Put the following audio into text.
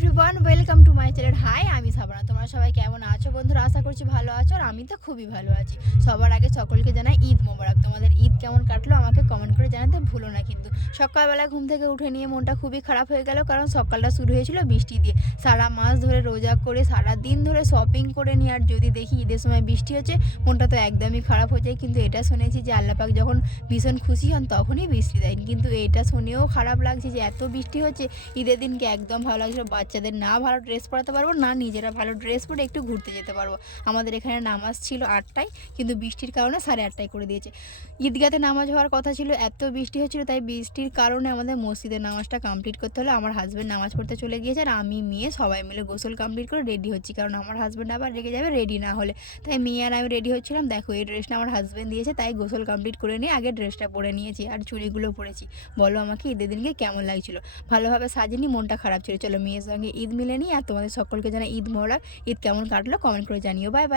Everyone welcome to my channel. Hi, আমি সাবনা। তোমরা সবাই কেমন আছো বন্ধুরা? আশা করছি ভালো আছো, আর আমি তো খুবই ভালো আছি। সবার আগে সকলকে জানাই ঈদ মোবারক। তোমাদের ঈদ কেমন কাটলো আমাকে কমেন্ট করে জানাতে ভুলো না কিন্তু। সকালবেলা ঘুম থেকে উঠে নিয়ে মনটা খুবই খারাপ হয়ে গেল, কারণ সকালটা শুরু হয়েছিল বৃষ্টি দিয়ে। সারা মাস ধরে রোজা করে সারা দিন ধরে শপিং করে নিয়ে আর যদি দেখি ঈদের সময় বৃষ্টি হচ্ছে, মনটা তো একদমই খারাপ হয়ে যায়। কিন্তু এটা শুনেছি যে আল্লাহ পাক যখন ভীষণ খুশি হন তখনই বৃষ্টি দেন, কিন্তু এটা শুনেও খারাপ লাগছে যে এত বৃষ্টি হচ্ছে। ঈদের দিনকে একদম ভালো লাগছিল, বাচ্চাদের না ভালো ড্রেস পরাতে পারবো, না নিজেরা ভালো ড্রেস পরে একটু ঘুরতে যেতে পারবো। আমাদের এখানে নামাজ ছিল 8টায়, কিন্তু বৃষ্টির কারণে 8:30টায় করে দিয়েছে। ঈদগাতে নামাজ হওয়ার কথা ছিল, এত বৃষ্টি হচ্ছিল, তাই বৃষ্টির কারণে আমাদের মসজিদের নামাজটা কমপ্লিট করতে হলো। আমার হাজব্যান্ড নামাজ পড়তে চলে গিয়েছে, আর আমি মেয়ে সবাই মিলে গোসল কমপ্লিট করে রেডি হচ্ছি, কারণ আমার হাজব্যান্ড আবার রেগে যাবে রেডি না হলে। তাই মেয়ে আর আমি রেডি হচ্ছিলাম। দেখো, এই ড্রেসটা আমার হাজব্যান্ড দিয়েছে, তাই গোসল কমপ্লিট করে নিয়ে আগে ড্রেসটা পরে নিয়েছি, আর চুড়িগুলো পরেছি। বলো আমাকে ঈদের দিনকে কেমন লাগছিল? ভালোভাবে সাজিনি, মনটা খারাপ ছিল। চলো মেয়ের সঙ্গে ঈদ মিলে নিই, আর তোমাদের সকলকে জানাই ঈদ মোবারক। ঈদ কেমন কাটলো কমেন্ট করে জানিও। Bye bye.